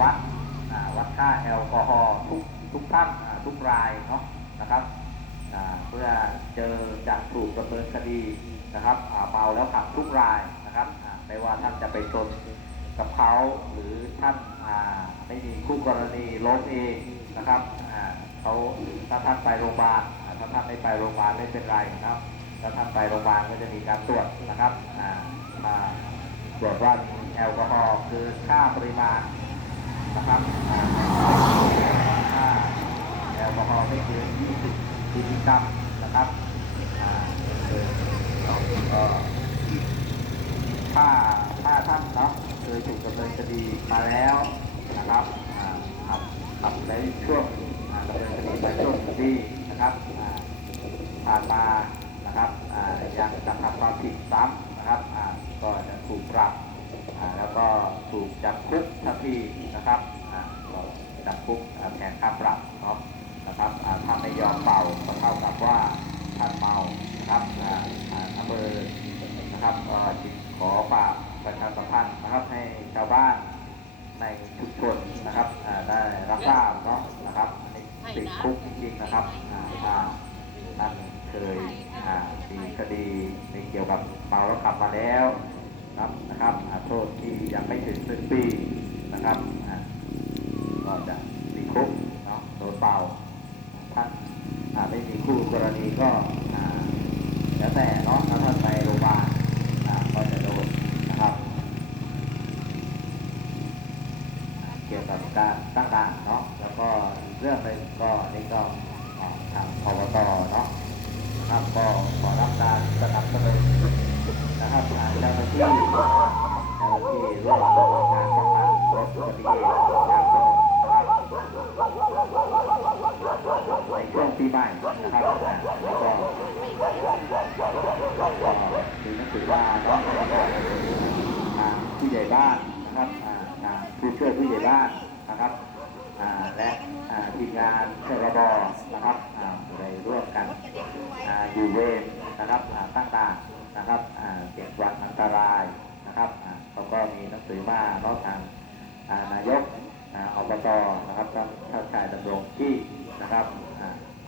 วัดวัดค่าแอลกอฮอล์ทุกทุกท่านทุกรายเนาะนะครับเพื่อเจอจะถูกดำเนินคดีนะครับเมาแล้วขับทุกรายนะครับไม่ว่าท่านจะไปชนกับเขาหรือท่านไม่มีคู่กรณีล้มเองนะครับเขาถ้าท่านไปโรงพยาบาลถ้าท่านไม่ไปโรงพยาบาลไม่เป็นไรนะครับถ้าท่านไปโรงพยาบาลก็จะมีการตรวจนะครับมาตรวจว่ามีแอลกอฮอล์คือค่าปริมาณ นะครับอ่าค่าแอลกอฮอล์ไม่เกิน20มิลลิกรัมนะครับก็ถ้าถ้าท่านเนาะเคยถูกดำเนินคดีมาแล้วนะครับอ่าทำทำในช่วงดำเนินคดีในช่วงที่นะครับอ่าผ่านมานะครับอ่ายังกระทำความผิดซ้ำนะครับก็จะถูกปรับ แล้วก็ถูกจำคุกทันทีนะครับอ่าก็จำคุกแทนค่าปรับเนาะนะครับถ้าไม่ยอมเป่าก็เท่ากับว่าท่านเมานะครับอำเภอนะครับจึงขอฝากประชาสัมพันธ์นะครับให้ชาวบ้านในชุมชนนะครับได้รับทราบเนาะนะครับติดคุกจริงๆนะครับถ้าท่านเคยมีคดีในเกี่ยวกับเมาแล้วขับมาแล้ว ครับนะครับอาโทษที่ยังไม่ถึงหนึ่งปีนะครับก็จะติดคุกเนาะโดนเป่าท่านอาไม่มีคู่กรณีก็แล้วแต่เนาะถ้าท่านไปโรงพยาบาลก็จะโดนนะครับ เกี่ยวกับการตั้งด่านเนาะแล้วก็เรื่องหนึ่งก็นี่ก็ทางอบตเนาะนะครับก็ขอรับการสนับสนุน นะครับอ่าเจ้าหน้าที่เจ้าหน้าที่ร่วมดำเนินการป้องกันรถอุบัติเหตุทางถนนนะครับในช่วงปีใหม่นะครับแล้วก็ก็ถือหนังสือว่าเนาะทางผู้ใหญ่บ้านนะครับทางผู้ช่วยผู้ใหญ่บ้านนะครับและทีมงานเทรบนะครับอ่าได้ร่วมกันอยู่เวรนะครับตั้งด่านนะครับอ่าเจ็ดวันอันตรายนะครับอ่าเขาก็มี หนังสือมาเนาะทางนายกอบตนะครับท่านท่านชายดำรงที่นะครับ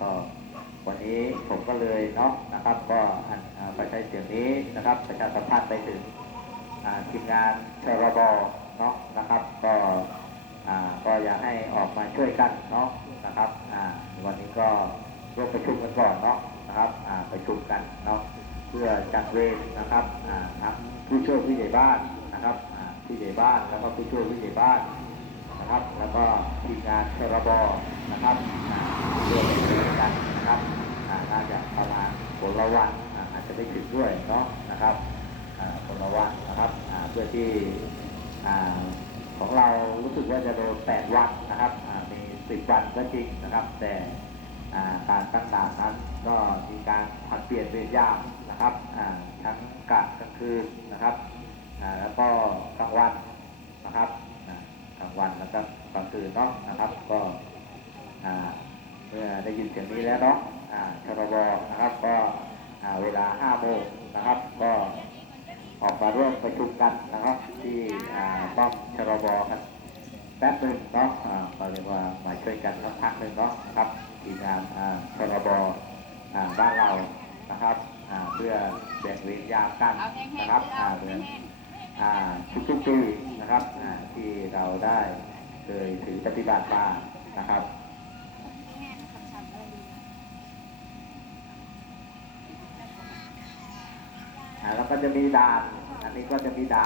ก็วันนี้ผมก็เลยเนาะนะครับ ก็ไปใช้เสียงนี้นะครับประชาสัมพันธ์ไปถึงทีมงานชรบเนาะนะครับ ก็ก็อยากให้ออกมาช่วยกันเนาะนะครับวันนี้ก็ร่วมประชุมกันก่อนเนาะนะครับประชุมกันเนาะเพื่อจัดเวรนะครับทั้งผู้ช่วยผู้ใหญ่บ้านนะครับ ผู้ใหญ่บ้านแล้วก็ผู้ช่วยผู้ใหญ่บ้านนะครับ แล้วก็ทีมงานชรบนะครับร่วมกันนะครับอ่าน่าจะประมาณคนละวันอาจจะไม่ถึงด้วยเนาะนะครับอ่าคนละวันนะครับเพื่อที่ของเรารู้สึกว่าจะโดน8วันนะครับมี10วันก็จริงนะครับ แต่การตั้งด่านนั้นก็มีการผัดเปลี่ยนเวรยามนะครับทั้งกะกลางคืนนะครับ แล้วก็กลางวันนะครับกลางวันแล้วก็กลางคืนเนาะนะครับ ก็เมื่อได้ยินเสียงนี้แล้วเนาะชรบนะครับ ก็เวลา5โมงนะครับ ก็ออกมาร่วมประชุมกันนะครับ ที่อ่าป้อมชรบกันแป๊บหนึ่งเนาะอ่าก็เรียกว่ามาช่วยกันสักพักหนึ่งเนาะครับทีมงานชรบบ้านเรานะครับเพื่อแบ่งเวรยามกันนะครับเอาอ่าเพื่อแห้งอ่า ทุกๆปีนะครับที่เราได้เคยถือปฏิบัติมานะครับแล้วก็จะมีดานอันนี้ก็จะมีดาบ